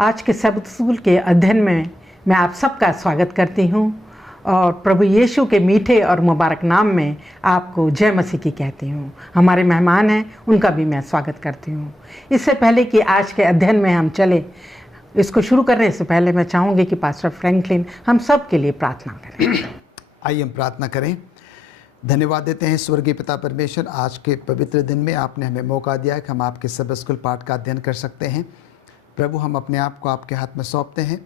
आज के शब्द स्कूल के अध्ययन में मैं आप सबका स्वागत करती हूँ और प्रभु यीशु के मीठे और मुबारक नाम में आपको जय मसीह की कहती हूँ। हमारे मेहमान हैं, उनका भी मैं स्वागत करती हूँ। इससे पहले कि आज के अध्ययन में हम चले, इसको शुरू करने से पहले मैं चाहूँगी कि पास्टर फ्रैंकलिन हम सब के लिए प्रार्थना करें। आइए हम प्रार्थना करें। धन्यवाद देते हैं स्वर्गीय पिता परमेश्वर, आज के पवित्र दिन में आपने हमें मौका दिया कि हम आपके सबद स्कूल पाठ का अध्ययन कर सकते हैं। प्रभु, हम अपने आप को आपके हाथ में सौंपते हैं।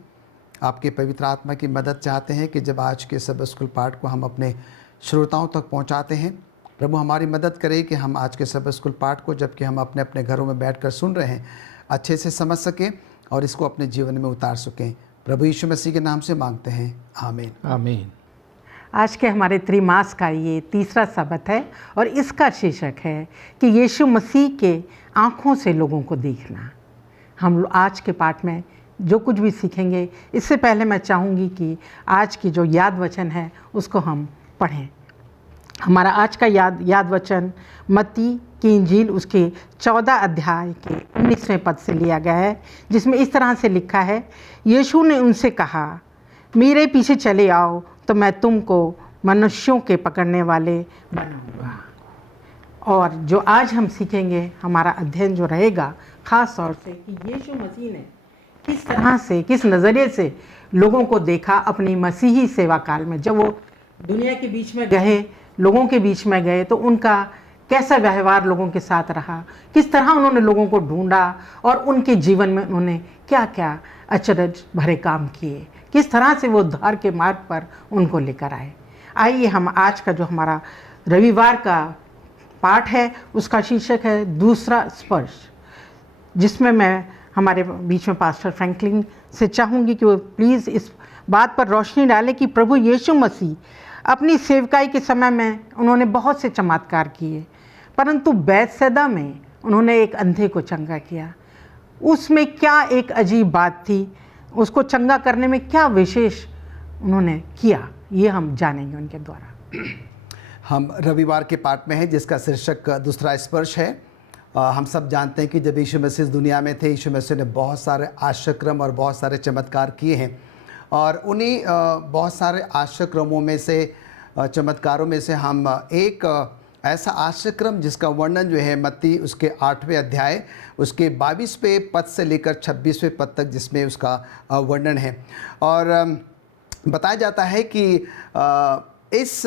आपके पवित्र आत्मा की मदद चाहते हैं कि जब आज के सबद स्कूल पाठ को हम अपने श्रोताओं तक पहुंचाते हैं, प्रभु हमारी मदद करें कि हम आज के सबद स्कूल पाठ को, जबकि हम अपने अपने घरों में बैठकर सुन रहे हैं, अच्छे से समझ सकें और इसको अपने जीवन में उतार सकें। प्रभु यीशु मसीह के नाम से मांगते हैं, आमीन आमीन। आज के हमारे त्रिमास का ये तीसरा सबक है और इसका शीर्षक है कि यीशु मसीह के आँखों से लोगों को देखना। हम आज के पाठ में जो कुछ भी सीखेंगे, इससे पहले मैं चाहूँगी कि आज की जो याद वचन है उसको हम पढ़ें। हमारा आज का याद वचन मत्ती की इंजील उसके 14 अध्याय के 19वें पद से लिया गया है, जिसमें इस तरह से लिखा है, यीशु ने उनसे कहा, मेरे पीछे चले आओ तो मैं तुमको मनुष्यों के पकड़ने वाले बनाऊंगा। और जो आज हम सीखेंगे, हमारा अध्ययन जो रहेगा ख़ास तौर से कि यीशु मसीह ने किस तरह से, किस नज़रिए से लोगों को देखा अपनी मसीही सेवा काल में। जब वो दुनिया के बीच में गए, लोगों के बीच में गए, तो उनका कैसा व्यवहार लोगों के साथ रहा, किस तरह उन्होंने लोगों को ढूंढा और उनके जीवन में उन्होंने क्या क्या अचरज भरे काम किए, किस तरह से वो उद्धार के मार्ग पर उनको लेकर आए। आइए हम आज का जो हमारा रविवार का पाठ है उसका शीर्षक है दूसरा स्पर्श, जिसमें मैं हमारे बीच में पास्टर फ्रैंकलिन से चाहूँगी कि वो प्लीज़ इस बात पर रोशनी डालें कि प्रभु यीशु मसीह अपनी सेवकाई के समय में उन्होंने बहुत से चमत्कार किए, परंतु बैतसैदा में उन्होंने एक अंधे को चंगा किया। उसमें क्या एक अजीब बात थी, उसको चंगा करने में क्या विशेष उन्होंने किया, ये हम जानेंगे उनके द्वारा। हम रविवार के पाठ में हैं जिसका शीर्षक दूसरा स्पर्श है। हम सब जानते हैं कि जब यीशु मसीह दुनिया में थे, यीशु मसीह ने बहुत सारे आश्चर्यक्रम और बहुत सारे चमत्कार किए हैं, और उन्हीं बहुत सारे आश्चर्यक्रमों में से, चमत्कारों में से हम एक ऐसा आश्चर्यक्रम जिसका वर्णन जो है मत्ती उसके 8वें अध्याय उसके 22वें पद से लेकर 26वें पद तक, जिसमें उसका वर्णन है। और बताया जाता है कि इस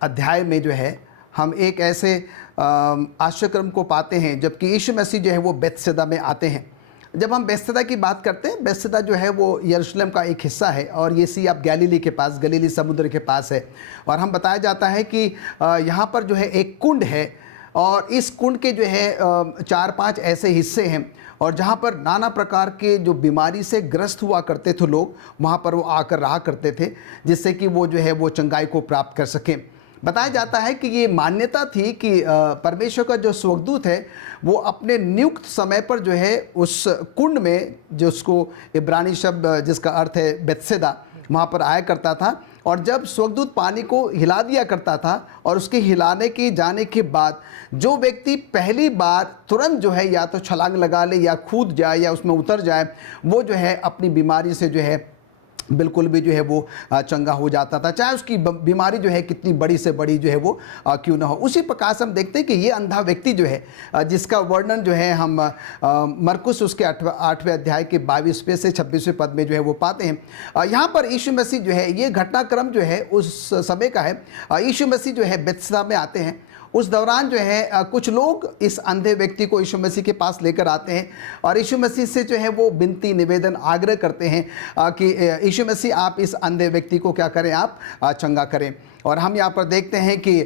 अध्याय में जो है हम एक ऐसे आश्चर्यक्रम को पाते हैं, जबकि यीशु मसीह जो है वो बैतसैदा में आते हैं। जब हम बैतसैदा की बात करते हैं, बैतसैदा जो है वो यरूशलेम का एक हिस्सा है और ये सी आप गलीली के पास, गलीली समुद्र के पास है। और हम बताया जाता है कि यहाँ पर जो है एक कुंड है और इस कुंड के जो है 4-5 ऐसे हिस्से हैं, और जहाँ पर नाना प्रकार के जो बीमारी से ग्रस्त हुआ करते थे लोग, वहाँ पर वो आकर रहा करते थे, जिससे कि वो जो है वो चंगाई को प्राप्त कर सकें। बताया जाता है कि ये मान्यता थी कि परमेश्वर का जो स्वर्गदूत है वो अपने नियुक्त समय पर जो है उस कुंड में, जो उसको इब्रानी शब्द जिसका अर्थ है बैतसैदा, वहाँ पर आया करता था। और जब स्वर्गदूत पानी को हिला दिया करता था और उसके हिलाने के जाने के बाद जो व्यक्ति पहली बार तुरंत जो है या तो छलांग लगा ले या कूद जाए या उसमें उतर जाए, वो जो है अपनी बीमारी से जो है बिल्कुल भी जो है वो चंगा हो जाता था, चाहे उसकी बीमारी जो है कितनी बड़ी से बड़ी जो है वो क्यों ना हो। उसी प्रकार से हम देखते हैं कि ये अंधा व्यक्ति जो है जिसका वर्णन जो है हम मरकुस उसके 8वें अध्याय के 22वें से 26वें पद में जो है वो पाते हैं। यहाँ पर यीशु मसीह जो है, ये घटनाक्रम जो है उस समय का है। यीशु मसीह जो है बैतसैदा में आते हैं। उस दौरान जो है कुछ लोग इस अंधे व्यक्ति को यीशु मसीह के पास लेकर आते हैं और यीशु मसीह से जो है वो विनती, निवेदन, आग्रह करते हैं कि यीशु मसीह आप इस अंधे व्यक्ति को क्या करें, आप चंगा करें। और हम यहाँ पर देखते हैं कि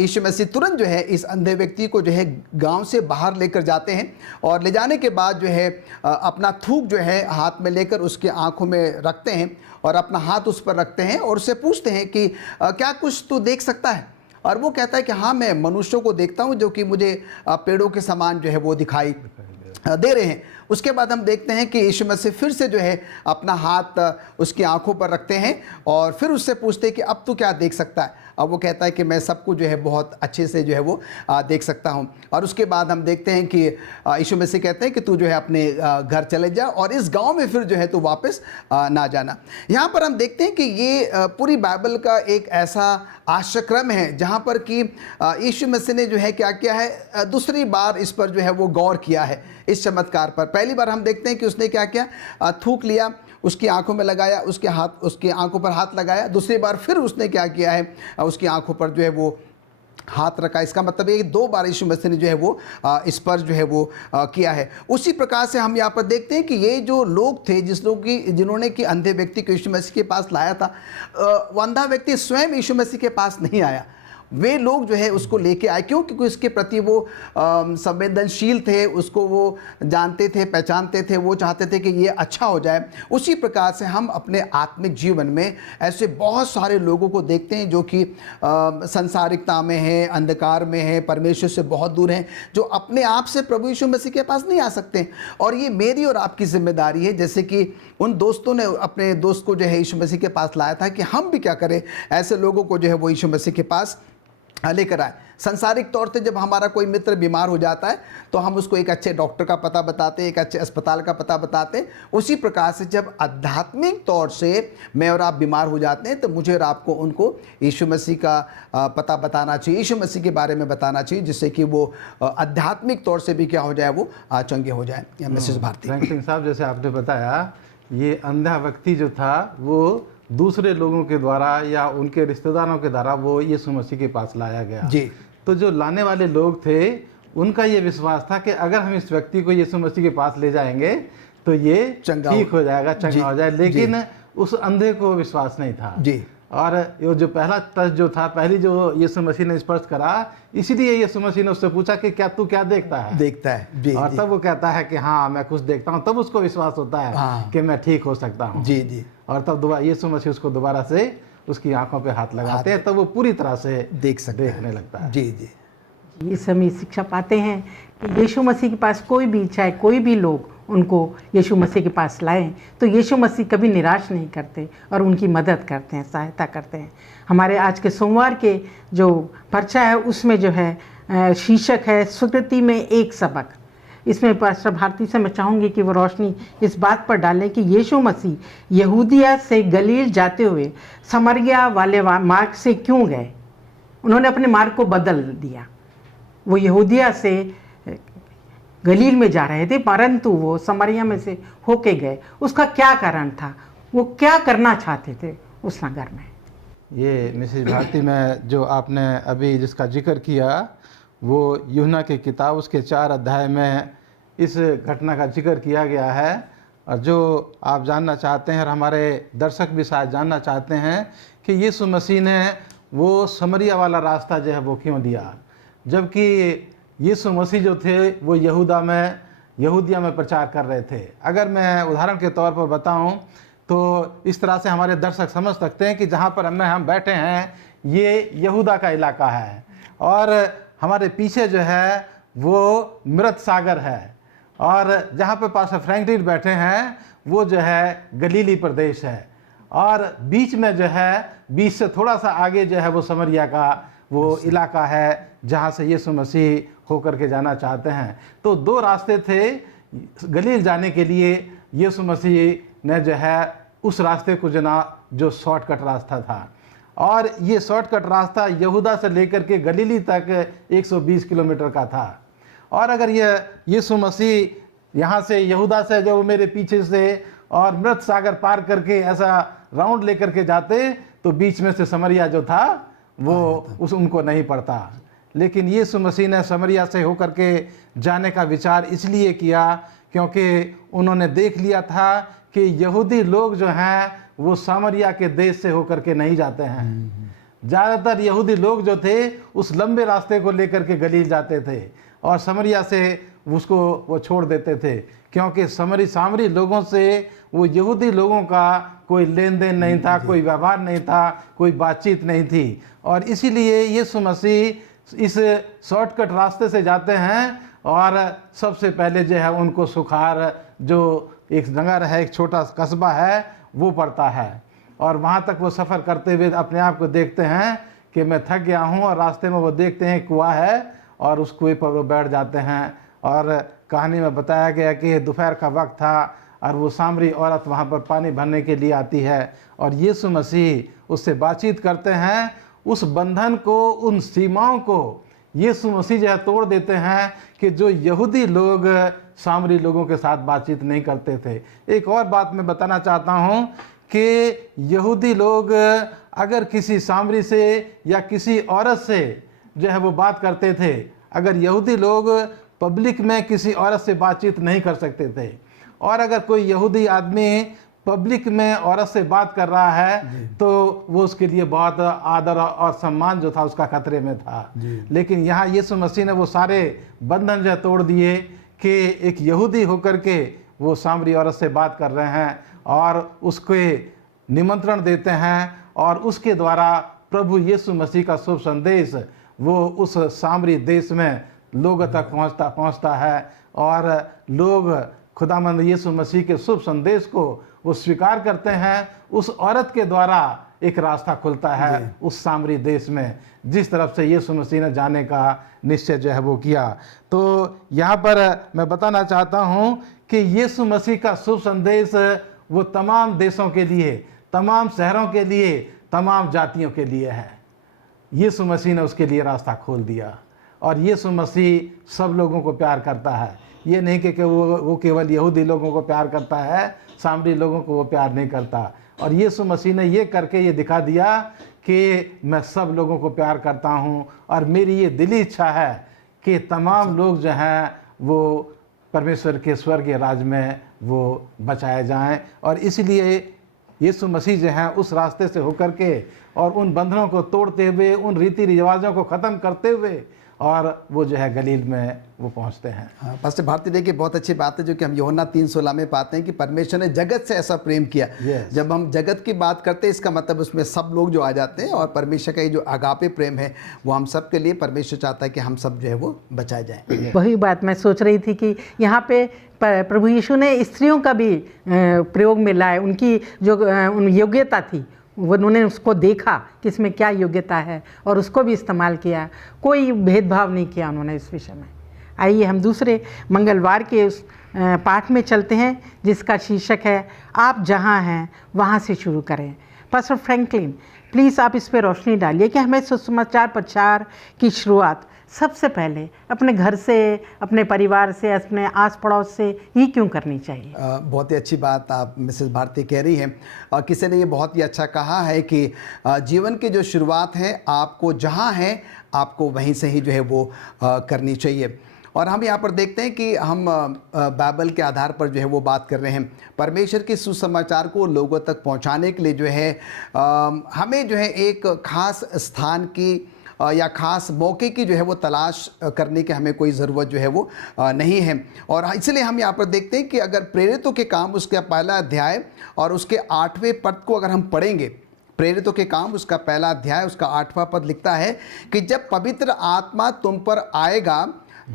यीशु मसीह तुरंत जो है इस अंधे व्यक्ति को जो है गांव से बाहर लेकर जाते हैं, और ले जाने के बाद जो है अपना थूक जो है हाथ में लेकर उसके आँखों में रखते हैं और अपना हाथ उस पर रखते हैं और उससे पूछते हैं कि क्या कुछ तू देख सकता है। और वो कहता है कि हाँ, मैं मनुष्यों को देखता हूँ जो कि मुझे पेड़ों के समान जो है वो दिखाई दे रहे हैं। उसके बाद हम देखते हैं कि यीशु मसीह फिर से जो है अपना हाथ उसकी आंखों पर रखते हैं और फिर उससे पूछते हैं कि अब तू क्या देख सकता है। अब वो कहता है कि मैं सबको जो है बहुत अच्छे से जो है वो देख सकता हूँ। और उसके बाद हम देखते हैं कि यीशु मसीह कहते हैं कि तू जो है अपने घर चले जा और इस गांव में फिर जो है तू वापस ना जाना। यहाँ पर हम देखते हैं कि ये पूरी बाइबल का एक ऐसा आश्रयक्रम है जहाँ पर कि यीशु मसीह ने जो है क्या किया है, दूसरी बार इस पर जो है वो गौर किया है, इस चमत्कार पर। पहली बार हम देखते हैं कि उसने क्या किया, थूक लिया, उसकी आंखों में लगाया, उसकी आंखों पर हाथ लगाया। दूसरी बार फिर उसने क्या किया है, उसकी आंखों पर जो है वो हाथ रखा। इसका मतलब है कि 2 बार यीशु मसीह ने जो है वो इस पर जो है वो किया है। उसी प्रकार से हम यहाँ पर देखते हैं कि ये जो लोग थे जिन्होंने कि अंधे व्यक्ति को यीशु मसीह के पास लाया था, वो अंधा व्यक्ति स्वयं यीशु मसीह के पास नहीं आया, वे लोग जो है उसको लेके आए। क्यों? क्योंकि उसके प्रति वो संवेदनशील थे, उसको वो जानते थे, पहचानते थे, वो चाहते थे कि ये अच्छा हो जाए। उसी प्रकार से हम अपने आत्मिक जीवन में ऐसे बहुत सारे लोगों को देखते हैं जो कि संसारिकता में हैं, अंधकार में हैं, परमेश्वर से बहुत दूर हैं, जो अपने आप से प्रभु यीशु मसीह के पास नहीं आ सकते। और ये मेरी और आपकी जिम्मेदारी है, जैसे कि उन दोस्तों ने अपने दोस्त को जो है यीशु मसीह के पास लाया था, कि हम भी क्या करें, ऐसे लोगों को जो है वो यीशु मसीह के पास लेकर आए। संसारिक तौर पे जब हमारा कोई मित्र बीमार हो जाता है तो हम उसको एक अच्छे डॉक्टर का पता बताते हैं, एक अच्छे अस्पताल का पता बताते हैं। उसी प्रकार से जब आध्यात्मिक तौर से मैं और आप बीमार हो जाते हैं तो मुझे और आपको उनको यीशु मसीह का पता बताना चाहिए, यीशु मसीह के बारे में बताना चाहिए, जिससे कि वो आध्यात्मिक तौर से भी क्या हो जाए, वो चंगे हो जाए। मिसेस भारती फ्रैंक सिंह साहब, जैसे आपने बताया, ये अंधा व्यक्ति जो था वो दूसरे लोगों के द्वारा या उनके रिश्तेदारों के द्वारा वो यीशु मसीह के पास लाया गया जी। तो जो लाने वाले लोग थे उनका ये विश्वास था कि अगर हम इस व्यक्ति को यीशु मसीह के पास ले जाएंगे तो ये ठीक हो जाएगा, चंगा हो जाए। लेकिन उस अंधे को विश्वास नहीं था जी। और ये जो पहला टच जो था, पहली जो यीशु मसीह ने स्पर्श करा, इसीलिए यीशु मसीह ने उससे पूछा कि क्या तू क्या देखता है जी, और तब वो कहता है कि हाँ मैं कुछ देखता हूँ। तब उसको विश्वास होता है कि मैं ठीक हो सकता हूँ। जी जी। और तब दोबारा यीशु मसीह उसको दोबारा से उसकी आंखों पे हाथ लगाते हैं, तब वो पूरी तरह से देखने लगता है। जी जी। ये समय शिक्षा पाते हैं कि यीशु मसीह के पास कोई भी, चाहे कोई भी लोग उनको यीशु मसीह के पास लाएं तो यीशु मसीह कभी निराश नहीं करते और उनकी मदद करते हैं, सहायता करते हैं। हमारे आज के सोमवार के जो पर्चा है उसमें जो है शीर्षक है स्वीकृति में एक सबक। इसमें पास्टर भारती से मैं चाहूँगी कि वो रोशनी इस बात पर डालें कि यीशु मसीह यहूदिया से गलील जाते हुए समरिया वाले मार्ग से क्यों गए। उन्होंने अपने मार्ग को बदल दिया। वो यहूदिया से गलील में जा रहे थे परंतु वो समरिया में से होके गए। उसका क्या कारण था, वो क्या करना चाहते थे उस नगर में। ये मिसेस भारती में जो आपने अभी जिसका जिक्र किया वो यूहन्ना की किताब उसके 4 अध्याय में इस घटना का जिक्र किया गया है। और जो आप जानना चाहते हैं और हमारे दर्शक भी शायद जानना चाहते हैं कि यीशु मसीह ने वो समरिया वाला रास्ता जो है वो क्यों दिया, जबकि यीशु मसीह जो थे वो यहूदिया में प्रचार कर रहे थे। अगर मैं उदाहरण के तौर पर बताऊं तो इस तरह से हमारे दर्शक समझ सकते हैं कि जहां पर हम बैठे हैं ये यहूदा का इलाका है और हमारे पीछे जो है वो मृत सागर है और जहाँ पे पास्टर फ्रैंकलिन बैठे हैं वो जो है गलीली प्रदेश है और बीच में जो है बीच से थोड़ा सा आगे जो है वो समरिया का वो इलाका है जहाँ से यीशु मसीह होकर के जाना चाहते हैं। तो 2 रास्ते थे गलील जाने के लिए। यीशु मसीह ने जो है उस रास्ते को चुना जो शॉर्टकट रास्ता था और ये शॉर्टकट रास्ता यहूदा से लेकर के गलीली तक 120 किलोमीटर का था। और अगर ये यीशु मसीह यहाँ से यहूदा से जो मेरे पीछे से और मृत सागर पार करके ऐसा राउंड लेकर के जाते तो बीच में से समरिया जो था वो उनको नहीं पड़ता। लेकिन यीशु मसीह ने समरिया से होकर के जाने का विचार इसलिए किया क्योंकि उन्होंने देख लिया था कि यहूदी लोग जो हैं वो समरिया के देश से होकर के नहीं जाते हैं। ज़्यादातर यहूदी लोग जो थे उस लंबे रास्ते को लेकर के गलील जाते थे और समरिया से उसको वो छोड़ देते थे क्योंकि सामरी लोगों से वो यहूदी लोगों का कोई लेन देन नहीं था, कोई व्यवहार नहीं था, कोई बातचीत नहीं थी। और इसीलिए यीशु मसीह इस शॉर्टकट रास्ते से जाते हैं और सबसे पहले जो है उनको सुखार, जो एक नगर है, एक छोटा कस्बा है, वो पड़ता है। और वहाँ तक वो सफ़र करते हुए अपने आप को देखते हैं कि मैं थक गया हूँ, और रास्ते में वो देखते हैं कुआं है और उस कुएं पर वो बैठ जाते हैं। और कहानी में बताया गया कि दोपहर का वक्त था और वो सामरी औरत वहाँ पर पानी भरने के लिए आती है और यीशु मसीह उससे बातचीत करते हैं। उस बंधन को, उन सीमाओं को यीशु मसीह जो है तोड़ देते हैं कि जो यहूदी लोग सामरी लोगों के साथ बातचीत नहीं करते थे। एक और बात मैं बताना चाहता हूँ कि यहूदी लोग अगर किसी सामरी से या किसी औरत से जो है वो बात करते थे, अगर यहूदी लोग पब्लिक में किसी औरत से बातचीत नहीं कर सकते थे, और अगर कोई यहूदी आदमी पब्लिक में औरत से बात कर रहा है तो वो उसके लिए बहुत आदर और सम्मान जो था उसका खतरे में था। लेकिन यहाँ यीशु मसीह ने वो सारे बंधन जो तोड़ दिए कि एक यहूदी होकर के वो सामरी औरत से बात कर रहे हैं और उसके निमंत्रण देते हैं, और उसके द्वारा प्रभु यीशु मसीह का शुभ संदेश वो उस सामरी देश में लोगों तक पहुंचता है, और लोग खुदामंद यीशु मसीह के शुभ संदेश को वो स्वीकार करते हैं। उस औरत के द्वारा एक रास्ता खुलता है उस सामरी देश में, जिस तरफ से यीशु मसीह ने जाने का निश्चय जो है वो किया। तो यहाँ पर मैं बताना चाहता हूँ कि यीशु मसीह का शुभ संदेश वो तमाम देशों के लिए, तमाम शहरों के लिए, तमाम जातियों के लिए है। यीशु मसीह ने उसके लिए रास्ता खोल दिया, और यीशु मसीह सब लोगों को प्यार करता है। ये नहीं कि वो केवल यहूदी लोगों को प्यार करता है, सामरी लोगों को वो प्यार नहीं करता। और यीशु मसीह ने ये करके ये दिखा दिया कि मैं सब लोगों को प्यार करता हूँ, और मेरी ये दिली इच्छा है कि तमाम लोग जो हैं वो परमेश्वर के स्वर्गीय राज में वो बचाए जाएं। और इसलिए यीशु मसीह जो हैं उस रास्ते से होकर के और उन बंधनों को तोड़ते हुए, उन रीति रिवाजों को ख़त्म करते हुए, और वो जो है गलील में वो पहुंचते हैं। हाँ, पास्टर भारती, देखिए बहुत अच्छी बात है जो कि हम यूहन्ना 3:16 में पाते हैं कि परमेश्वर ने जगत से ऐसा प्रेम किया। जब हम जगत की बात करते हैं इसका मतलब उसमें सब लोग जो आ जाते हैं, और परमेश्वर का ये जो आगापे प्रेम है वो हम सब के लिए, परमेश्वर चाहता है कि हम सब जो है वो बचाए जाएं। वही बात मैं सोच रही थी कि यहाँ पे प्रभु यीशु ने स्त्रियों का भी प्रयोग में लाए। उनकी जो उन योग्यता थी वो उन्होंने उसको देखा कि इसमें क्या योग्यता है, और उसको भी इस्तेमाल किया। कोई भेदभाव नहीं किया उन्होंने इस विषय में। आइए हम दूसरे मंगलवार के उस पाठ में चलते हैं जिसका शीर्षक है आप जहाँ हैं वहाँ से शुरू करें। पास्टर फ्रैंकलिन, प्लीज़ आप इस पर रोशनी डालिए कि हमें सुसमाचार प्रचार की शुरुआत सबसे पहले अपने घर से, अपने परिवार से, अपने आस पड़ोस से ही क्यों करनी चाहिए। बहुत ही अच्छी बात आप मिसेस भारती कह रही हैं। किसी ने ये बहुत ही अच्छा कहा है कि जीवन की जो शुरुआत है आपको जहाँ है आपको वहीं से ही जो है वो करनी चाहिए। और हम यहाँ पर देखते हैं कि हम बाइबल के आधार पर जो है वो बात कर रहे हैं। परमेश्वर के सुसमाचार को लोगों तक पहुँचाने के लिए जो है हमें जो है एक ख़ास स्थान की या ख़ास मौके की जो है वो तलाश करने की हमें कोई ज़रूरत जो है वो नहीं है। और इसलिए हम यहाँ पर देखते हैं कि अगर प्रेरितों के काम उसका पहला अध्याय और उसके 8वें पद को अगर हम पढ़ेंगे, प्रेरितों के काम उसका पहला अध्याय उसका 8वां पद लिखता है कि जब पवित्र आत्मा तुम पर आएगा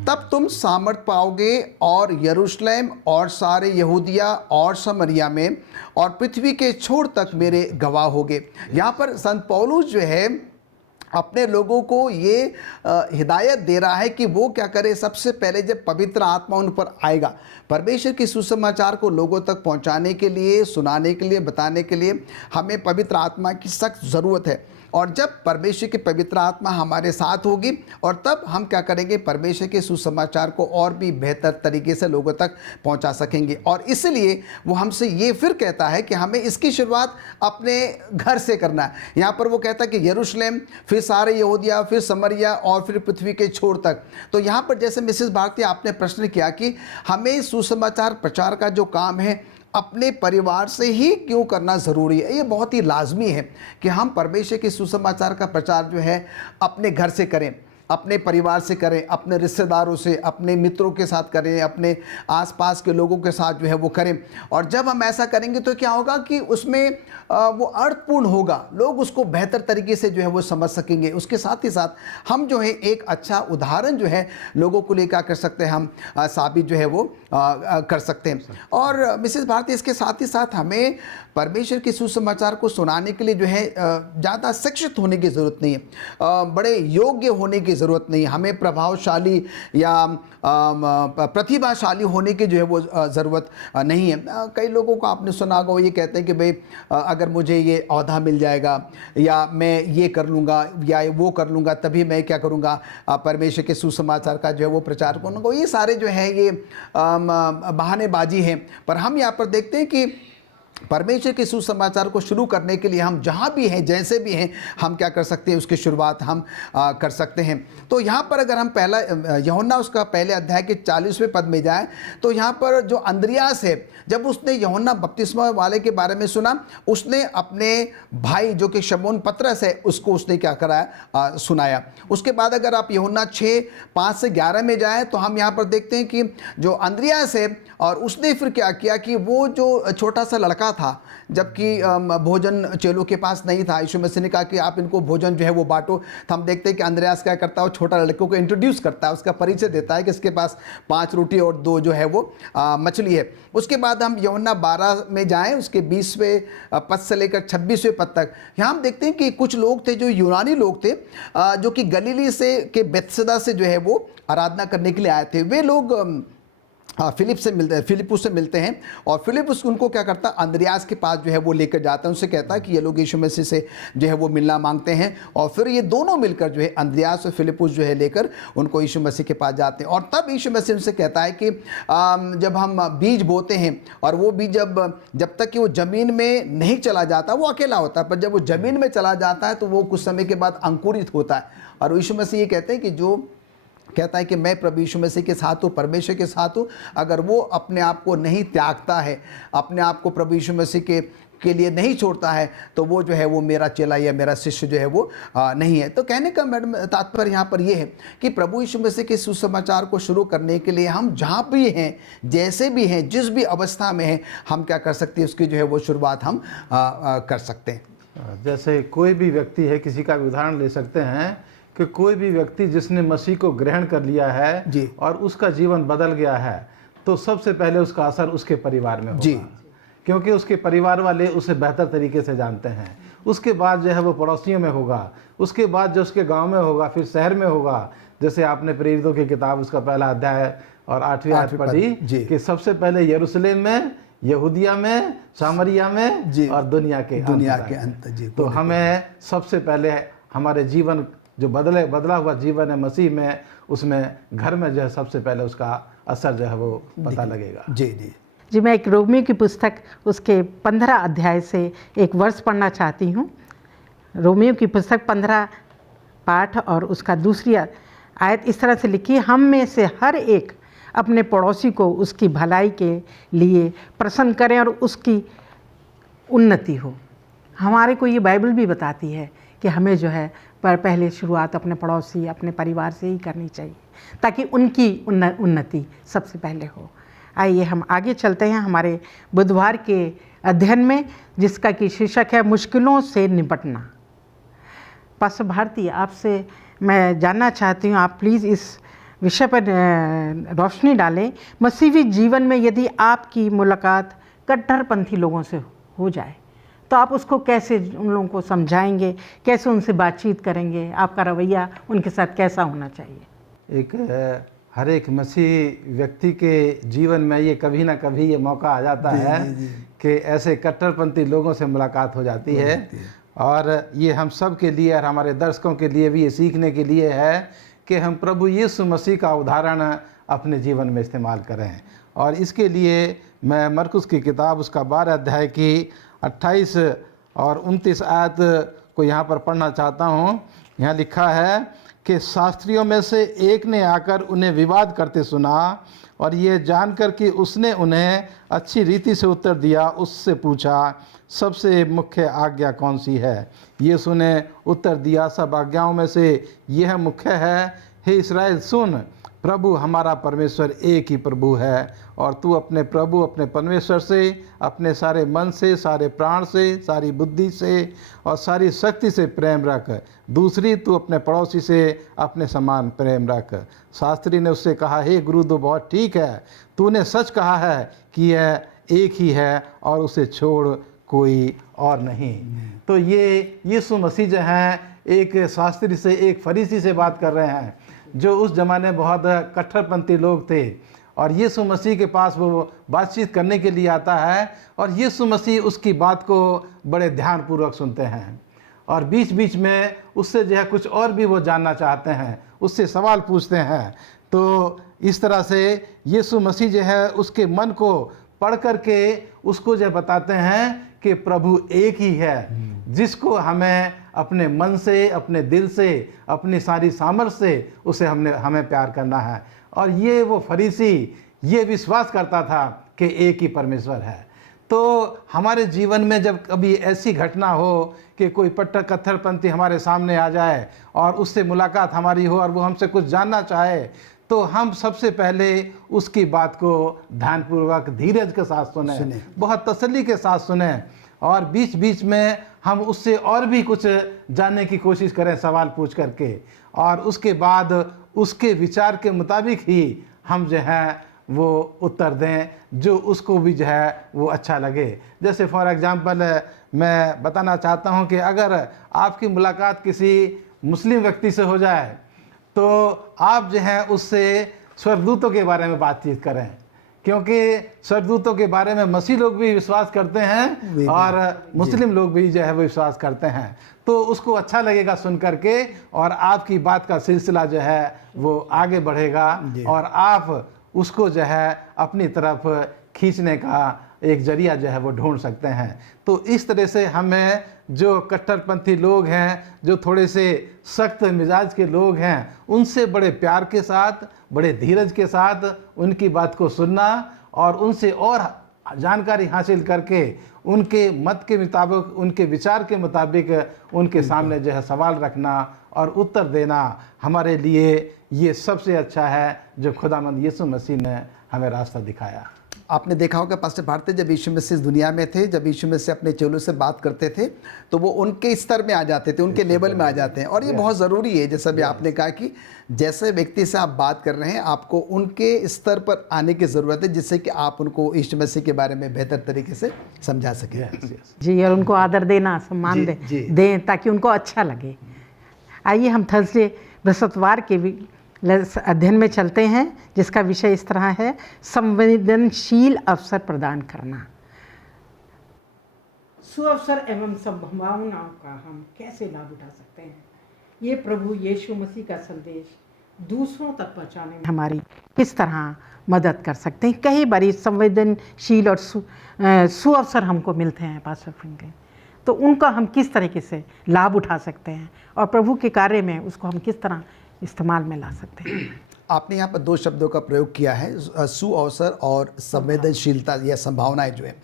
तब तुम सामर्थ पाओगे, और यरूशलेम और सारे यहूदिया और समरिया में और पृथ्वी के छोर तक मेरे गवाह होगे। यहाँ पर संत पौलुस जो है अपने लोगों को ये हिदायत दे रहा है कि वो क्या करे। सबसे पहले जब पवित्र आत्मा उन पर आएगा, परमेश्वर के सुसमाचार को लोगों तक पहुंचाने के लिए, सुनाने के लिए, बताने के लिए हमें पवित्र आत्मा की सख्त ज़रूरत है। और जब परमेश्वर की पवित्र आत्मा हमारे साथ होगी और तब हम क्या करेंगे, परमेश्वर के सुसमाचार को और भी बेहतर तरीके से लोगों तक पहुंचा सकेंगे। और इसलिए वो हमसे ये फिर कहता है कि हमें इसकी शुरुआत अपने घर से करना है। यहाँ पर वो कहता है कि यरूशलेम, फिर सारे यहूदिया, फिर समरिया और फिर पृथ्वी के छोर तक। तो यहाँ पर जैसे मिसेस भारती आपने प्रश्न किया कि हमें सुसमाचार प्रचार का जो काम है अपने परिवार से ही क्यों करना ज़रूरी है। ये बहुत ही लाजमी है कि हम परमेश्वर के सुसमाचार का प्रचार जो है अपने घर से करें, अपने परिवार से करें, अपने रिश्तेदारों से, अपने मित्रों के साथ करें, अपने आसपास के लोगों के साथ जो है वो करें। और जब हम ऐसा करेंगे तो क्या होगा कि उसमें वो अर्थपूर्ण होगा, लोग उसको बेहतर तरीके से जो है वो समझ सकेंगे। उसके साथ ही साथ हम जो है एक अच्छा उदाहरण जो है लोगों को लेकर कर सकते हैं, हम साबित जो है वो कर सकते हैं। और मिसेस भारती, इसके साथ ही साथ हमें परमेश्वर के सुसमाचार को सुनाने के लिए जो है ज़्यादा शिक्षित होने की ज़रूरत नहीं है, बड़े योग्य होने की ज़रूरत नहीं है, हमें प्रभावशाली या प्रतिभाशाली होने की जो है वो ज़रूरत नहीं है। कई लोगों को आपने सुना होगा, वो ये कहते हैं कि भाई अगर मुझे ये ओहदा मिल जाएगा या मैं ये कर लूँगा या वो कर लूँगा तभी मैं क्या करूँगा, परमेश्वर के सुसमाचार का जो है वो प्रचार करूँगा। ये सारे जो है ये बहानेबाजी हैं। पर हम यहाँ पर देखते हैं कि परमेश्वर के सुसमाचार को शुरू करने के लिए हम जहाँ भी हैं, जैसे भी हैं, हम क्या कर सकते हैं, उसकी शुरुआत हम कर सकते हैं। तो यहाँ पर अगर हम पहला यूहन्ना उसका पहले अध्याय के 40वें पद में जाएं तो यहाँ पर जो अंद्रियास है, जब उसने यूहन्ना बपतिस्मा वाले के बारे में सुना, उसने अपने भाई जो कि शमौन पतरस है उसको उसने क्या कराया, सुनाया। उसके बाद अगर आप यूहन्ना 6:5 से 11 में जाएँ तो हम यहाँ पर देखते हैं कि जो अंद्रियास है और उसने फिर क्या किया कि वो जो छोटा सा लड़का था, जबकि भोजन चेलों के पास नहीं था, यीशु मसीह ने कहा कि आप इनको भोजन जो है वो बांटो। तो हम देखते हैं कि अंद्रयास क्या करता है, वो छोटा लड़कों को इंट्रोड्यूस करता है, उसका परिचय देता है कि इसके पास 5 रोटी और 2 जो है वो मछली है। उसके बाद हम यूहन्ना 12 में जाएं, उसके 20वें पद से लेकर 26वें पद तक, यहाँ हम देखते हैं कि कुछ लोग थे जो यूनानी लोग थे, जो कि गलीली से के बेतसदा से जो है वो आराधना करने के लिए आए थे। वे लोग फिलिपुस से मिलते हैं और फिलिपुस उनको क्या करता है, अंद्रयास के पास जो है वो लेकर जाता है। उनसे कहता है कि ये लोग यीशु मसीह से जो है वो मिलना मांगते हैं। और फिर ये दोनों मिलकर जो है अंद्रयास और फिलिपुस जो है लेकर उनको यीशु मसीह के पास जाते हैं। और तब यीशु मसीह उनसे कहता है कि जब हम बीज बोते हैं और वो बीज जब तक कि वो ज़मीन में नहीं चला जाता, वो अकेला होता है, पर जब वो ज़मीन में चला जाता है तो वो कुछ समय के बाद अंकुरित होता है। और यीशु मसीह ये कहते हैं कि जो कहता है कि मैं प्रभु यीशु मसीह के साथ हूँ, परमेश्वर के साथ हूँ, अगर वो अपने आप को नहीं त्यागता है, अपने आप को प्रभु यीशु मसीह के लिए नहीं छोड़ता है, तो वो जो है वो मेरा चेला या मेरा शिष्य जो है वो नहीं है। तो कहने का मैडम तात्पर्य यहाँ पर ये है कि प्रभु यीशु मसीह के सुसमाचार को शुरू करने के लिए हम जहाँ भी हैं, जैसे भी हैं, जिस भी अवस्था में हैं, हम क्या कर सकते हैं, उसकी जो है वो शुरुआत हम कर सकते हैं। जैसे कोई भी व्यक्ति है, किसी का भी उदाहरण ले सकते हैं कि कोई भी व्यक्ति जिसने मसीह को ग्रहण कर लिया है जी, और उसका जीवन बदल गया है, तो सबसे पहले उसका असर उसके परिवार में होगा जी, क्योंकि उसके परिवार वाले उसे बेहतर तरीके से जानते हैं। उसके बाद जो है वो पड़ोसियों में होगा, उसके बाद जो उसके गांव में होगा, फिर शहर में होगा। जैसे आपने प्रेरितों की किताब उसका पहला अध्याय और 8वीं आयत पढ़ी कि सबसे पहले यरूशलेम में, यहूदिया में, सामरिया में और दुनिया के अंत। तो हमें सबसे पहले हमारे जीवन जो बदला हुआ जीवन है मसीह में, उसमें घर में जो है सबसे पहले उसका असर जो है वो पता लगेगा। जी जी जी, मैं एक रोमियो की पुस्तक उसके 15 अध्याय से एक वर्ष पढ़ना चाहती हूँ। रोमियो की पुस्तक 15 पाठ और उसका दूसरी आयत इस तरह से लिखी है, हम में से हर एक अपने पड़ोसी को उसकी भलाई के लिए प्रसन्न करें और उसकी उन्नति हो। हमारे को ये बाइबल भी बताती है कि हमें जो है पर पहले शुरुआत अपने पड़ोसी, अपने परिवार से ही करनी चाहिए, ताकि उनकी उन्नति सबसे पहले हो। आइए हम आगे चलते हैं हमारे बुधवार के अध्ययन में, जिसका कि शीर्षक है मुश्किलों से निपटना। पास्टर भारती, आपसे मैं जानना चाहती हूँ, आप प्लीज़ इस विषय पर रोशनी डालें। मसीही जीवन में यदि आपकी मुलाकात कट्टरपंथी लोगों से हो जाए तो आप उसको कैसे उन लोगों को समझाएंगे, कैसे उनसे बातचीत करेंगे, आपका रवैया उनके साथ कैसा होना चाहिए? हर एक मसीही व्यक्ति के जीवन में ये कभी ना कभी ये मौका आ जाता है कि ऐसे कट्टरपंथी लोगों से मुलाकात हो जाती है। और ये हम सब के लिए और हमारे दर्शकों के लिए भी ये सीखने के लिए है कि हम प्रभु यीशु मसीह का उदाहरण अपने जीवन में इस्तेमाल करें। और इसके लिए मैं मरकुस की किताब उसका 12 अध्याय की 28 और 29 आयत को यहाँ पर पढ़ना चाहता हूँ। यहाँ लिखा है कि शास्त्रियों में से एक ने आकर उन्हें विवाद करते सुना और ये जानकर कि उसने उन्हें अच्छी रीति से उत्तर दिया, उससे पूछा, सबसे मुख्य आज्ञा कौन सी है? यीशु ने उत्तर दिया, सब आज्ञाओं में से यह मुख्य है हे इस्राएल सुन, प्रभु हमारा परमेश्वर एक ही प्रभु है, और तू अपने प्रभु अपने परमेश्वर से, अपने सारे मन से, सारे प्राण से, सारी बुद्धि से और सारी शक्ति से प्रेम रख। दूसरी, तू अपने पड़ोसी से अपने समान प्रेम रख। शास्त्री ने उससे कहा, हे गुरु, तो बहुत ठीक है, तूने सच कहा है कि यह एक ही है और उसे छोड़ कोई और नहीं। तो ये यीशु मसीह जो हैं एक शास्त्री से, एक फरीसी से बात कर रहे हैं, जो उस ज़माने बहुत कट्टरपंथी लोग थे, और यीशु मसीह के पास वो बातचीत करने के लिए आता है, और यीशु मसीह उसकी बात को बड़े ध्यानपूर्वक सुनते हैं, और बीच बीच में उससे जो है कुछ और भी वो जानना चाहते हैं, उससे सवाल पूछते हैं। तो इस तरह से यीशु मसीह जो है उसके मन को पढ़ करके उसको जो बताते हैं कि प्रभु एक ही है, जिसको हमें अपने मन से, अपने दिल से, अपनी सारी सामर्थ्य से उसे हमें प्यार करना है। और ये वो फरीसी ये विश्वास करता था कि एक ही परमेश्वर है। तो हमारे जीवन में जब कभी ऐसी घटना हो कि कोई कट्टरपंथी हमारे सामने आ जाए और उससे मुलाकात हमारी हो और वो हमसे कुछ जानना चाहे, तो हम सबसे पहले उसकी बात को ध्यानपूर्वक धीरज के साथ सुने, बहुत तसल्ली के साथ सुने, और बीच बीच में हम उससे और भी कुछ जानने की कोशिश करें सवाल पूछ करके, और उसके बाद उसके विचार के मुताबिक ही हम जो है वो उत्तर दें जो उसको भी जो है वो अच्छा लगे। जैसे फॉर एग्ज़ाम्पल मैं बताना चाहता हूँ कि अगर आपकी मुलाकात किसी मुस्लिम व्यक्ति से हो जाए तो आप जो है उससे स्वर्गदूतों के बारे में बातचीत करें, क्योंकि स्वर्गदूतों के बारे में मसीह लोग भी विश्वास करते हैं और मुस्लिम लोग भी जो है वो विश्वास करते हैं। तो उसको अच्छा लगेगा सुन करके, और आपकी बात का सिलसिला जो है वो आगे बढ़ेगा, और आप उसको जो है अपनी तरफ खींचने का एक जरिया जो है वो ढूंढ सकते हैं। तो इस तरह से हमें जो कट्टरपंथी लोग हैं, जो थोड़े से सख्त मिजाज के लोग हैं, उनसे बड़े प्यार के साथ, बड़े धीरज के साथ उनकी बात को सुनना, और उनसे और जानकारी हासिल करके उनके मत के मुताबिक, उनके विचार के मुताबिक उनके सामने जो है सवाल रखना और उत्तर देना हमारे लिए ये सबसे अच्छा है जो खुदावंद यीशु मसीह ने हमें रास्ता दिखाया। आपने देखा होगा पास्टर भारती, जब यीशु मसीह इस दुनिया में थे, जब यीशु मसीह अपने चेलों से बात करते थे तो वो उनके स्तर में आ जाते थे, उनके लेवल में आ जाते हैं। और ये बहुत ज़रूरी है, जैसा भी आपने कहा कि जैसे व्यक्ति से आप बात कर रहे हैं आपको उनके स्तर पर आने की ज़रूरत है, जिससे कि आप उनको यीशु मसीह के बारे में बेहतर तरीके से समझा सकें। जी, और उनको आदर देना, सम्मान दें ताकि उनको अच्छा लगे। आइए हम थर्सडे बृहस्पतिवार के अध्ययन में चलते हैं, जिसका विषय इस तरह है, संवेदनशील अवसर प्रदान करना। सुअवसर एवं संभावनाओं का हम कैसे लाभ उठा सकते हैं, ये प्रभु यीशु मसीह का संदेश दूसरों तक पहुंचाने में हमारी किस तरह मदद कर सकते हैं। कई बार संवेदनशील और सुअवसर हमको मिलते हैं पास्टर फ्रेंकलिन, तो उनका हम किस तरीके से लाभ उठा सकते हैं और प्रभु के कार्य में उसको हम किस तरह इस्तेमाल में ला सकते हैं। आपने यहाँ पर दो शब्दों का प्रयोग किया है, सुअवसर और संवेदनशीलता या संभावनाएं जो है।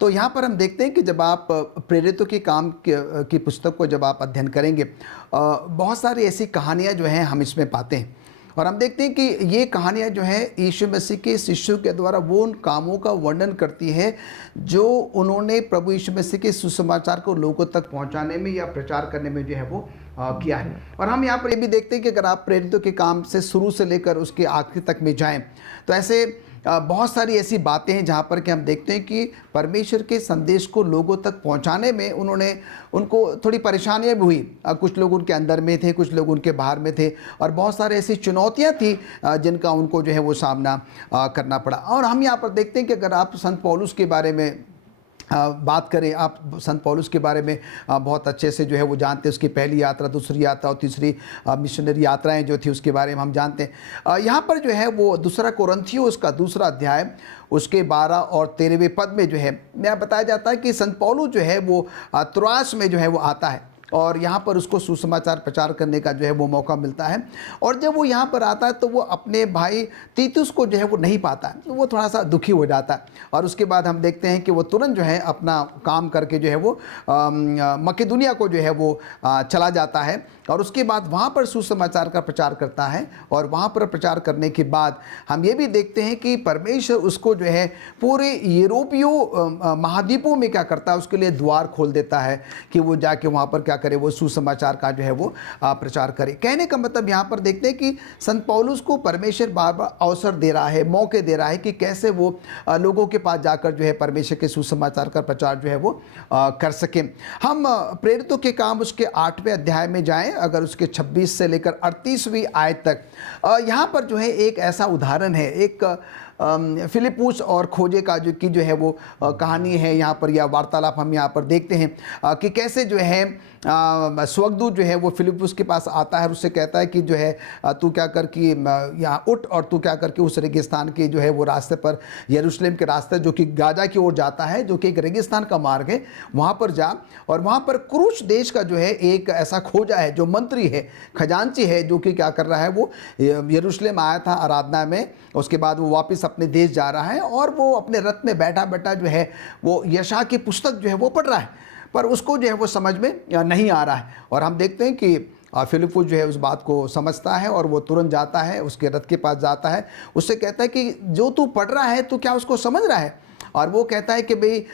तो यहाँ पर हम देखते हैं कि जब आप प्रेरितों के काम की पुस्तक को जब आप अध्ययन करेंगे, बहुत सारी ऐसी कहानियाँ जो हैं हम इसमें पाते हैं, और हम देखते हैं कि ये कहानियाँ जो हैं यीशु मसीह के शिष्यों के द्वारा वो उन कामों का वर्णन करती है जो उन्होंने प्रभु यीशु मसीह के सुसमाचार को लोगों तक पहुंचाने में या प्रचार करने में जो है वो किया है। और हम यहाँ पर ये भी देखते हैं कि अगर आप प्रेरितों के काम से शुरू से लेकर उसके आखिर तक में जाएं तो ऐसे बहुत सारी ऐसी बातें हैं जहाँ पर कि हम देखते हैं कि परमेश्वर के संदेश को लोगों तक पहुँचाने में उनको थोड़ी परेशानियाँ भी हुई। कुछ लोग उनके अंदर में थे, कुछ लोग उनके बाहर में थे, और बहुत सारी ऐसी चुनौतियाँ थी जिनका उनको जो है वो सामना करना पड़ा। और हम यहाँ पर देखते हैं कि अगर आप संत पौलुस के बारे में बात करें, आप संत पौलुस के बारे में बहुत अच्छे से जो है वो जानते हैं, उसकी पहली यात्रा, दूसरी यात्रा और तीसरी मिशनरी यात्राएं जो थी उसके बारे में हम जानते हैं। यहाँ पर जो है वो दूसरा कोरिन्थियों उसका दूसरा अध्याय उसके 12 और 13वें पद में जो है मैं बताया जाता है कि संत पौलुस जो है वो त्रोआस में जो है वो आता है, और यहाँ पर उसको सुसमाचार प्रचार करने का जो है वो मौका मिलता है। और जब वो यहाँ पर आता है तो वो अपने भाई तीतुस को जो है वो नहीं पाता है, तो वो थोड़ा सा दुखी हो जाता है। और उसके बाद हम देखते हैं कि वो तुरंत जो है अपना काम करके जो है वो मकेदुनिया को जो है वो चला जाता है और उसके बाद वहाँ पर सुसमाचार का प्रचार करता है। और वहाँ पर प्रचार करने के बाद हम ये भी देखते हैं कि परमेश्वर उसको जो है पूरे यूरोपीय महाद्वीपों में क्या करता है, उसके लिए द्वार खोल देता है कि वो जाके वहाँ पर क्या करे, वो सुसमाचार का जो है वो प्रचार करे। कहने का मतलब यहाँ पर देखते हैं कि संत पौलुस को परमेश्वर बार बार अवसर दे रहा है, मौके दे रहा है कि कैसे वो लोगों के पास जाकर जो है परमेश्वर के सुसमाचार का प्रचार जो है वो कर सकें। हम प्रेरितों के काम उसके 8वें अध्याय में जाएं, अगर उसके 26 से लेकर 38वीं आयत तक, यहाँ पर जो है एक ऐसा उदाहरण है, एक फिलिपुस और खोजे का जो है वो कहानी है यहाँ पर, या वार्तालाप हम यहाँ पर देखते हैं कि कैसे जो है स्वर्गदूत जो है वो फिलिपुस के पास आता है और उससे कहता है कि जो है तू क्या कर कि यहाँ उठ और तू क्या करके उस रेगिस्तान के जो है वो रास्ते पर, यरूशलेम के रास्ते जो कि गाजा की ओर जाता है, जो कि एक रेगिस्तान का मार्ग है, वहाँ पर जा। और वहाँ पर क्रूस देश का जो है एक ऐसा खोजा है जो मंत्री है, खजांची है, जो कि क्या कर रहा है, वो यरूशलेम आया था आराधना में, उसके बाद वो वापस अपने देश जा रहा है और वो अपने रथ में बैठा बैठा जो है वो यशायाह की पुस्तक जो है वो पढ़ रहा है, पर उसको जो है वो समझ में नहीं आ रहा है। और हम देखते हैं कि फिलिपुस जो है उस बात को समझता है और वो तुरंत जाता है, उसके रथ के पास जाता है, उससे कहता है कि जो तू पढ़ रहा है तो क्या उसको समझ रहा है? और वो कहता है कि भाई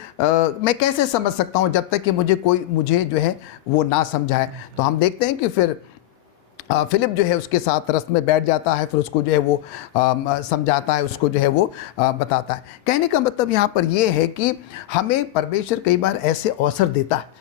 मैं कैसे समझ सकता हूँ जब तक कि मुझे जो है वो ना समझाए। तो हम देखते हैं कि फिर फिलिप जो है उसके साथ रथ में बैठ जाता है, फिर उसको जो है वो समझाता है, उसको जो है वो बताता है। कहने का मतलब यहाँ पर ये है कि हमें परमेश्वर कई बार ऐसे अवसर देता है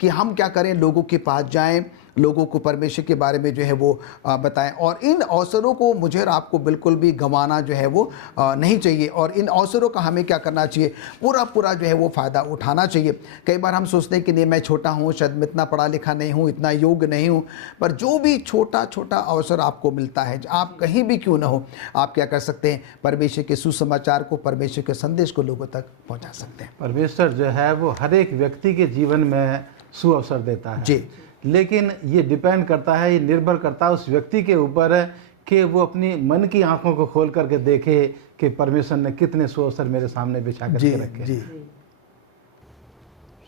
कि हम क्या करें, लोगों के पास जाएं, लोगों को परमेश्वर के बारे में जो है वो बताएं। और इन अवसरों को मुझे और आपको बिल्कुल भी गंवाना जो है वो नहीं चाहिए, और इन अवसरों का हमें क्या करना चाहिए, पूरा जो है वो फ़ायदा उठाना चाहिए। कई बार हम सोचते हैं कि नहीं, मैं छोटा हूँ, शायद मैं इतना पढ़ा लिखा नहीं हूँ, इतना योग्य नहीं हूँ, पर जो भी छोटा छोटा अवसर आपको मिलता है, आप कहीं भी क्यों ना हो, आप क्या कर सकते हैं, परमेश्वर के सुसमाचार को, परमेश्वर के संदेश को लोगों तक पहुँचा सकते हैं। परमेश्वर जो है वो हर एक व्यक्ति के जीवन में सुअवसर देता है जी, लेकिन ये डिपेंड करता है, ये निर्भर करता है उस व्यक्ति के ऊपर कि वो अपनी मन की आंखों को खोल करके देखे कि परमेश्वर ने कितने सुअवसर मेरे सामने बिछा करके रखे। जी,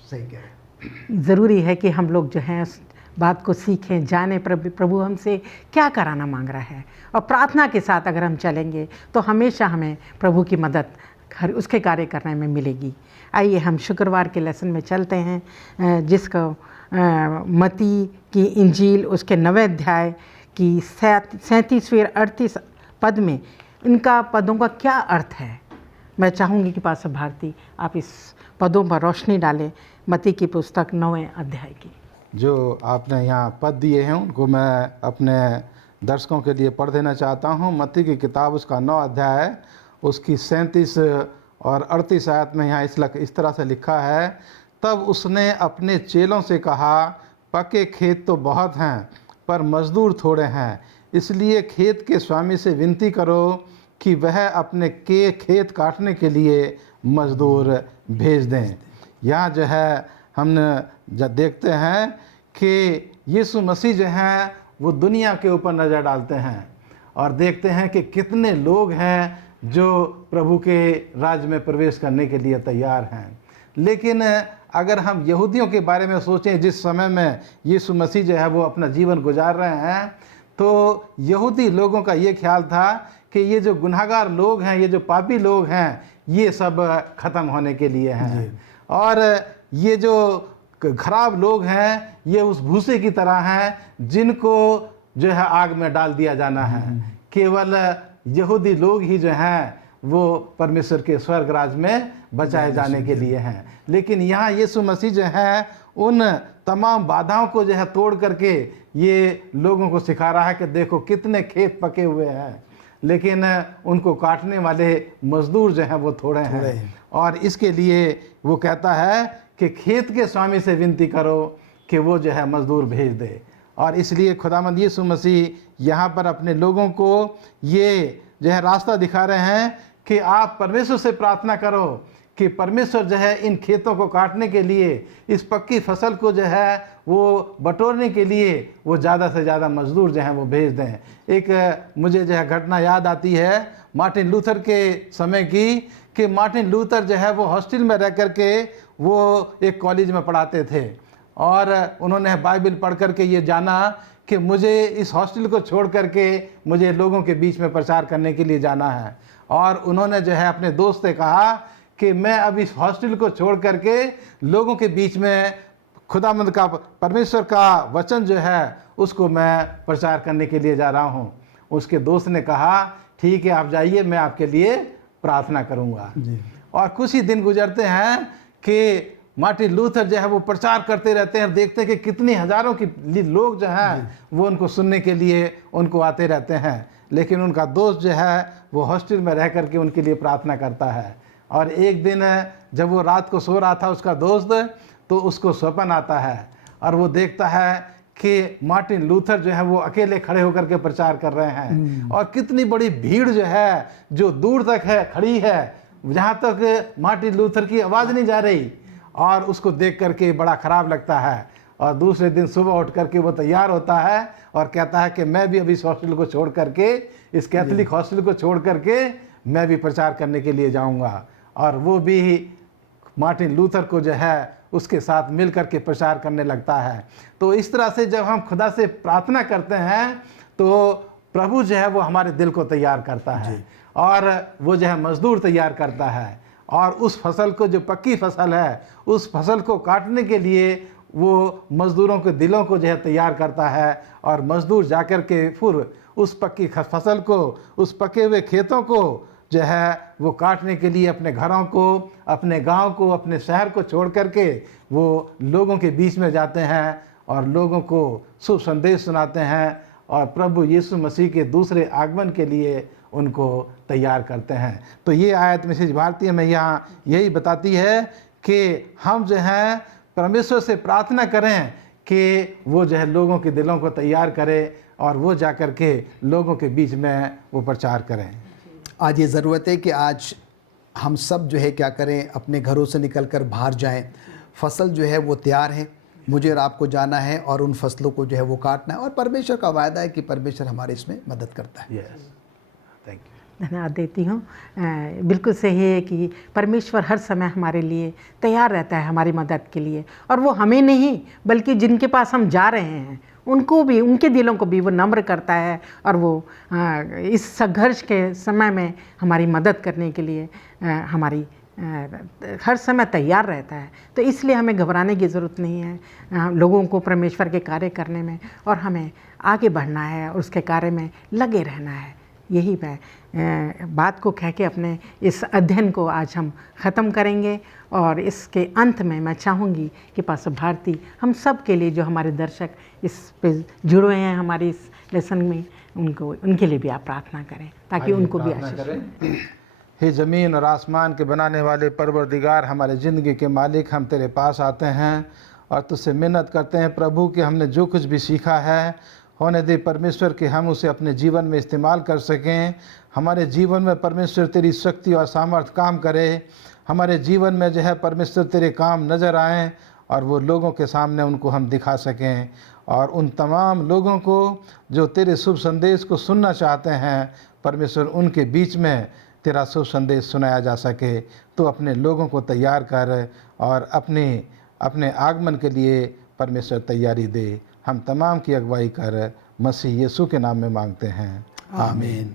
सही कह रहे हैं। ज़रूरी है कि हम लोग जो हैं उस बात को सीखें, जाने प्रभु हमसे क्या कराना मांग रहा है, और प्रार्थना के साथ अगर हम चलेंगे तो हमेशा हमें प्रभु की मदद उसके कार्य करने में मिलेगी। आइए हम शुक्रवार के लेसन में चलते हैं, जिसको मत्ती की इंजील उसके 9वें अध्याय की 37वीं और 38 पद में इनका पदों का क्या अर्थ है। मैं चाहूँगी कि पास्टर भारती आप इस पदों पर रोशनी डालें, मत्ती की पुस्तक 9वें अध्याय की। जो आपने यहाँ पद दिए हैं उनको मैं अपने दर्शकों के लिए पढ़ देना चाहता हूँ। मत्ती की किताब उसका 9 अध्याय उसकी 37 और 38 आयत में यहाँ इस तरह से लिखा है, तब उसने अपने चेलों से कहा, पके खेत तो बहुत हैं पर मजदूर थोड़े हैं, इसलिए खेत के स्वामी से विनती करो कि वह अपने के खेत काटने के लिए मजदूर भेज दें। यहाँ जो है हम जब देखते हैं कि यीशु मसीह जो हैं वो दुनिया के ऊपर नज़र डालते हैं और देखते हैं कि कितने लोग हैं जो प्रभु के राज्य में प्रवेश करने के लिए तैयार हैं। लेकिन अगर हम यहूदियों के बारे में सोचें, जिस समय में यीशु मसीह जो है वो अपना जीवन गुजार रहे हैं, तो यहूदी लोगों का ये ख्याल था कि ये जो गुनहगार लोग हैं, ये जो पापी लोग हैं, ये सब ख़त्म होने के लिए हैं, और ये जो खराब लोग हैं ये उस भूसे की तरह हैं जिनको जो है आग में डाल दिया जाना है। केवल यहूदी लोग ही जो हैं वो परमेश्वर के स्वर्ग राज में बचाए जाने के लिए हैं। लेकिन यहाँ यीशु मसीह जो है उन तमाम बाधाओं को जो है तोड़ करके ये लोगों को सिखा रहा है कि देखो कितने खेत पके हुए हैं, लेकिन उनको काटने वाले मजदूर जो हैं वो थोड़े हैं। और इसके लिए वो कहता है कि खेत के स्वामी से विनती करो कि वो जो है मजदूर भेज दे। और इसलिए खुदावंद यीशु मसीह यहाँ पर अपने लोगों को ये जो है रास्ता दिखा रहे हैं कि आप परमेश्वर से प्रार्थना करो कि परमेश्वर जो है इन खेतों को काटने के लिए, इस पक्की फसल को जो है वो बटोरने के लिए वो ज़्यादा से ज़्यादा मजदूर जो हैं वो भेज दें। एक मुझे जो है घटना याद आती है मार्टिन लूथर के समय की, कि मार्टिन लूथर जो है वो हॉस्टल में रह कर के वो एक कॉलेज में पढ़ाते थे और उन्होंने बाइबल पढ़ कर के ये जाना कि मुझे इस हॉस्टल को छोड़ कर के मुझे लोगों के बीच में प्रचार करने के लिए जाना है। और उन्होंने जो है अपने दोस्त से कहा कि मैं अब इस हॉस्टल को छोड़ कर के लोगों के बीच में खुदावंद का, परमेश्वर का वचन जो है उसको मैं प्रचार करने के लिए जा रहा हूँ। उसके दोस्त ने कहा ठीक है आप जाइए, मैं आपके लिए प्रार्थना करूँगा। और कुछ ही दिन गुजरते हैं कि मार्टिन लूथर जो है वो प्रचार करते रहते हैं, देखते हैं कि कितनी हज़ारों की लोग जो हैं वो उनको सुनने के लिए उनको आते रहते हैं। लेकिन उनका दोस्त जो है वो हॉस्टल में रह कर के उनके लिए प्रार्थना करता है। और एक दिन जब वो रात को सो रहा था उसका दोस्त, तो उसको स्वप्न आता है और वो देखता है कि मार्टिन लूथर जो है वो अकेले खड़े होकर के प्रचार कर रहे हैं और कितनी बड़ी भीड़ जो है जो दूर तक है खड़ी है, जहाँ तक मार्टिन लूथर की आवाज़ नहीं जा रही। और उसको देख करके बड़ा ख़राब लगता है। और दूसरे दिन सुबह उठ करके वो तैयार होता है और कहता है कि मैं भी अभी इस हॉस्टल को छोड़ करके, इस कैथोलिक हॉस्टल को छोड़ करके मैं भी प्रचार करने के लिए जाऊंगा। और वो भी मार्टिन लूथर को जो है उसके साथ मिल करके प्रचार करने लगता है। तो इस तरह से जब हम खुदा से प्रार्थना करते हैं तो प्रभु जो है वो हमारे दिल को तैयार करता है और वो जो है मजदूर तैयार करता है। और उस फसल को, जो पक्की फसल है, उस फसल को काटने के लिए वो मज़दूरों के दिलों को जो है तैयार करता है। और मज़दूर जाकर के फिर उस पक्की फसल को, उस पके हुए खेतों को जो है वो काटने के लिए अपने घरों को, अपने गांव को, अपने शहर को छोड़ करके वो लोगों के बीच में जाते हैं और लोगों को शुभ संदेश सुनाते हैं और प्रभु यीशु मसीह के दूसरे आगमन के लिए उनको तैयार करते हैं। तो ये आयत मिसेज भारती में यहाँ यही बताती है कि हम जो हैं परमेश्वर से प्रार्थना करें कि वो जो है लोगों के दिलों को तैयार करे और वो जाकर के लोगों के बीच में वो प्रचार करें। आज ये ज़रूरत है कि आज हम सब जो है क्या करें, अपने घरों से निकलकर बाहर जाएं। फसल जो है वो तैयार है, मुझे और आपको जाना है और उन फसलों को जो है वो काटना है। और परमेश्वर का वायदा है कि परमेश्वर हमारे इसमें मदद करता है। Thank you. धन्यवाद देती हूँ। बिल्कुल सही है कि परमेश्वर हर समय हमारे लिए तैयार रहता है हमारी मदद के लिए। और वो हमें नहीं बल्कि जिनके पास हम जा रहे हैं उनको भी, उनके दिलों को भी वो नम्र करता है और वो इस संघर्ष के समय में हमारी मदद करने के लिए हमारी हर समय तैयार रहता है। तो इसलिए हमें घबराने की ज़रूरत नहीं है लोगों को परमेश्वर के कार्य करने में, और हमें आगे बढ़ना है और उसके कार्य में लगे रहना है। यही मैं बात को कह के अपने इस अध्ययन को आज हम ख़त्म करेंगे। और इसके अंत में मैं चाहूँगी कि पास्टर भारती हम सब के लिए, जो हमारे दर्शक इस पे जुड़े हैं हमारे इस लेसन में, उनके लिए भी आप प्रार्थना करें ताकि उनको भी आशीष मिले। हे ज़मीन और आसमान के बनाने वाले परवरदिगार, हमारे ज़िंदगी के मालिक, हम तेरे पास आते हैं और तुझसे मिन्नत करते हैं प्रभु कि हमने जो कुछ भी सीखा है होने दे परमेश्वर कि हम उसे अपने जीवन में इस्तेमाल कर सकें। हमारे जीवन में परमेश्वर तेरी शक्ति और सामर्थ्य काम करे। हमारे जीवन में जो है परमेश्वर तेरे काम नज़र आएँ और वो लोगों के सामने उनको हम दिखा सकें। और उन तमाम लोगों को जो तेरे शुभ संदेश को सुनना चाहते हैं परमेश्वर, उनके बीच में तेरा शुभ संदेश सुनाया जा सके। तो अपने लोगों को तैयार कर और अपने आगमन के लिए परमेश्वर तैयारी दे। हम तमाम की अगुवाई कर मसीह यीशु के नाम में मांगते हैं, आमीन।